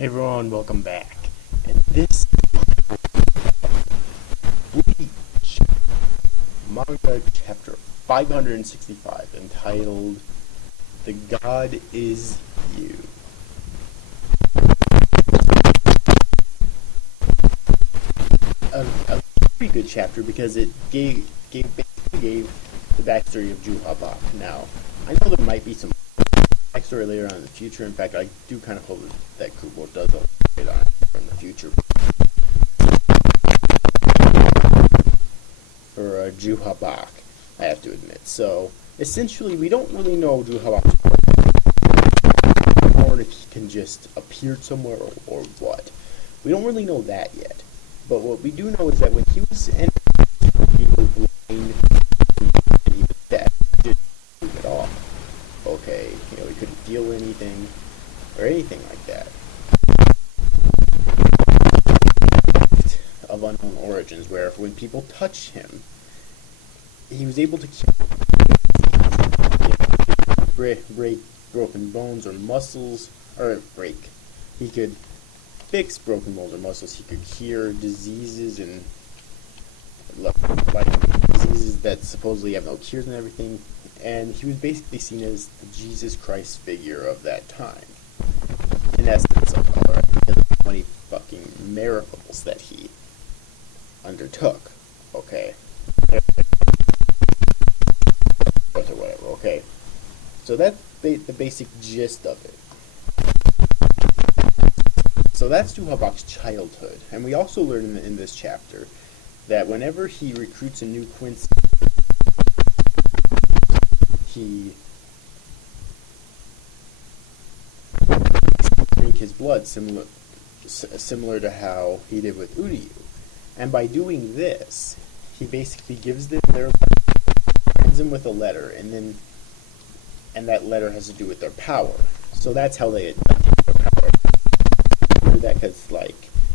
Hey everyone, welcome back. And this Bleach Manga chapter 565 entitled The God Is You. A pretty good chapter because it basically gave the backstory of Juhabak. Now, I know there might be some backstory later on in the future. In fact, I do kind of hope that Kubo does elaborate on it from the future for Juhabak, I have to admit. So, essentially, we don't really know Juhabak's or if he can just appear somewhere or what. We don't really know that yet. But what we do know is that when he was in, he was blind and he was dead. He didn't move at all. Okay, he couldn't feel anything or anything like that. Of unknown origins, where when people touched him, he was able to break broken bones or muscles, he could fix broken bones or muscles. He could cure diseases and diseases that supposedly have no cures and everything. And he was basically seen as the Jesus Christ figure of that time. In essence, because of the many fucking miracles that he undertook. Okay. Or whatever, okay. So that's the basic gist of it. So that's Juhabak's childhood. And we also learn in this chapter that whenever he recruits a new Quincy, he drink his blood, similar to how he did with Uryu. And by doing this, he basically gives them their letter, sends them with a letter, and that letter has to do with their power. So that's how they achieve their power. That because,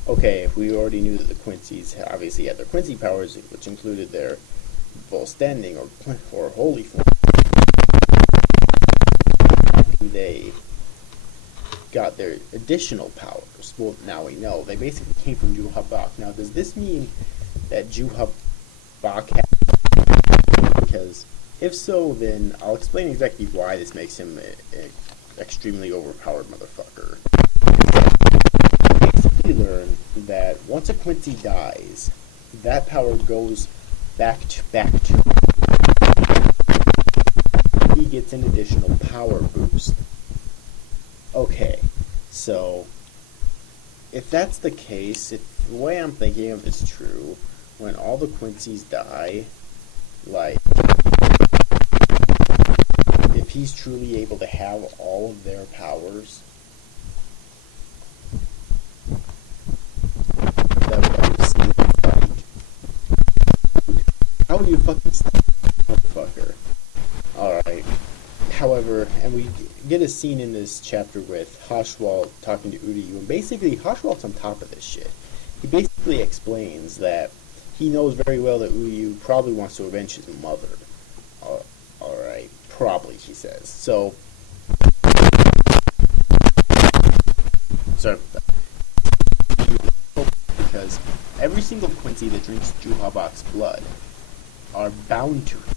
okay, if we already knew that the Quincy's obviously had their Quincy powers, which included their full standing or holy form, they got their additional powers. Well, now we know. They basically came from Juhabak. Now, does this mean that Juhabak had... Because if so, then I'll explain exactly why this makes him an extremely overpowered motherfucker. We learn that once a Quincy dies, that power goes back to he gets an additional power boost. Okay, so if that's the case, if the way I'm thinking of it is true, when all the Quincy's die, if he's truly able to have all of their powers, how would you fucking stop, motherfucker? Alright. However, and we get a scene in this chapter with Hashwalt talking to Uryu, and basically Hashwalt's on top of this shit. He basically explains that he knows very well that Uryu probably wants to avenge his mother. Alright, probably, he says. So, sorry about that. Because every single Quincy that drinks Juhabak's blood are bound to him,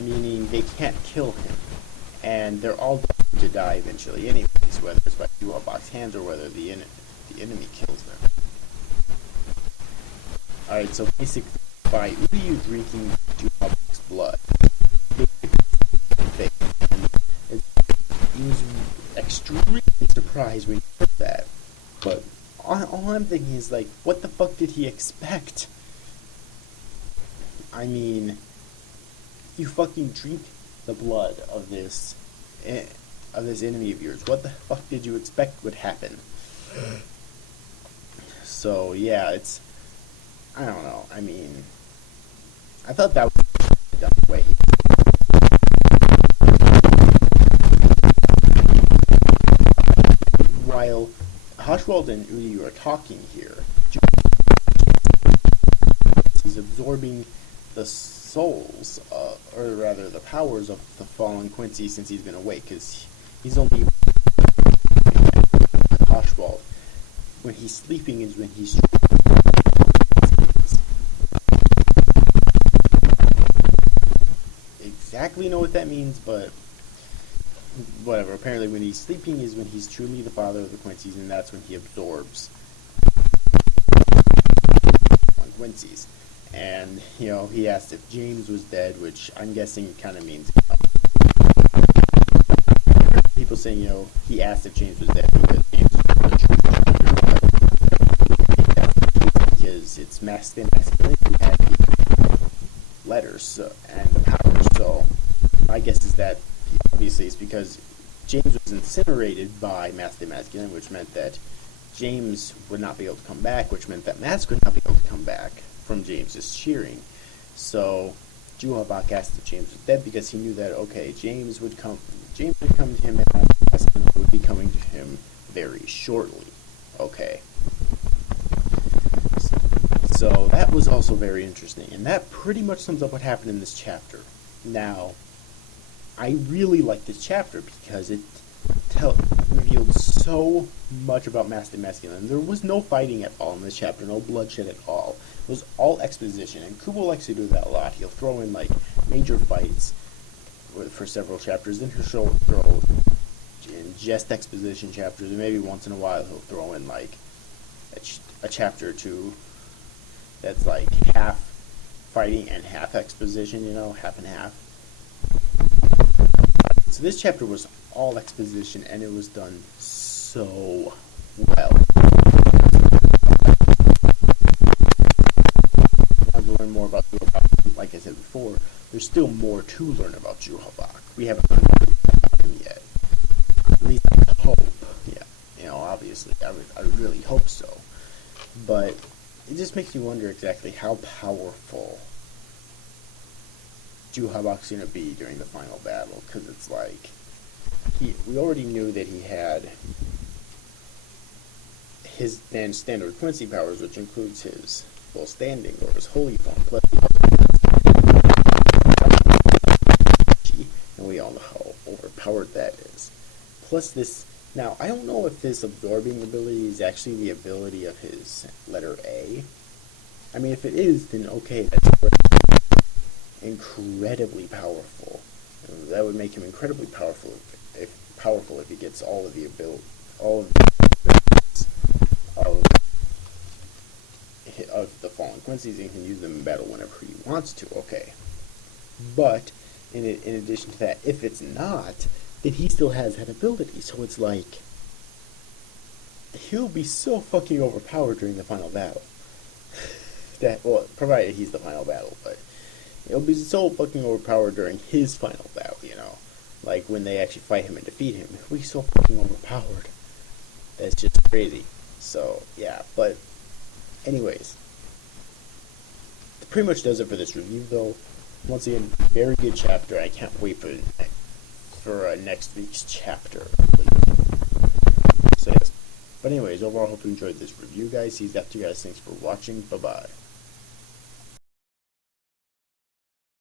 meaning they can't kill him, and they're all doomed to die eventually anyways, whether it's by Juhabak's hands or whether the enemy kills them. Alright, so basically, by Uryu drinking Juhabak's blood, and he was extremely surprised when he heard that, but all I'm thinking is, what the fuck did he expect? I mean, you fucking drink the blood of this enemy of yours. What the fuck did you expect would happen? So yeah, I don't know. I mean, I thought that was done way. While Hashwald and Uryu are talking here, he's absorbing the souls, or rather the powers of the fallen Quincy since he's been awake, because he's only Hashwald when he's sleeping is when he's exactly know what that means, but whatever. Apparently when he's sleeping is when he's truly the father of the Quincy's, and that's when he absorbs on Quincy's. And, you know, he asked if James was dead, which I'm guessing kind of means, people saying, you know, he asked if James was dead because James was the true because it's masculine who had the letters and the powers. So my guess is that obviously it's because James was incinerated by masculine, which meant that James would not be able to come back, which meant that Mask would not be able to come back from James's cheering. So Juhabak asked if James was dead because he knew that, okay, James would come to him and Mask would be coming to him very shortly. Okay. So that was also very interesting, and that pretty much sums up what happened in this chapter. Now, I really like this chapter because it revealed so much about masculine. There was no fighting at all in this chapter, no bloodshed at all. It was all exposition, and Kubo likes to do that a lot. He'll throw in like major fights for several chapters, then he'll throw in just exposition chapters, and maybe once in a while he'll throw in like a chapter or two that's like half fighting and half exposition, you know, half and half. So this chapter was all exposition, and it was done so well. I want to learn more about Juhabak. Like I said before, there's still more to learn about Juhabak. We haven't learned about him yet. At least I hope. Yeah, you know, obviously, I really hope so. But it just makes you wonder exactly how powerful Juhabak's going to be during the final battle, because it's like, we already knew that he had his then standard Quincy powers, which includes his full standing or his holy form, plus and we all know how overpowered that is. Plus this, now I don't know if this absorbing ability is actually the ability of his letter A. I mean, if it is, then okay, that's incredibly powerful. That would make him incredibly powerful if he gets all of the abilities of the fallen Quincy's and can use them in battle whenever he wants to. Okay, but in addition to that, if it's not, then he still has that ability. So it's like he'll be so fucking overpowered during the final battle. That, well, provided he's the final battle, but he'll be so fucking overpowered during his final battle, you know. Like, when they actually fight him and defeat him, he'll be so fucking overpowered. That's just crazy. So, yeah, but anyways, that pretty much does it for this review, though. Once again, very good chapter. I can't wait for next week's chapter. So, yes. But anyways, overall, I hope you enjoyed this review, guys. See you guys. Thanks for watching. Bye-bye.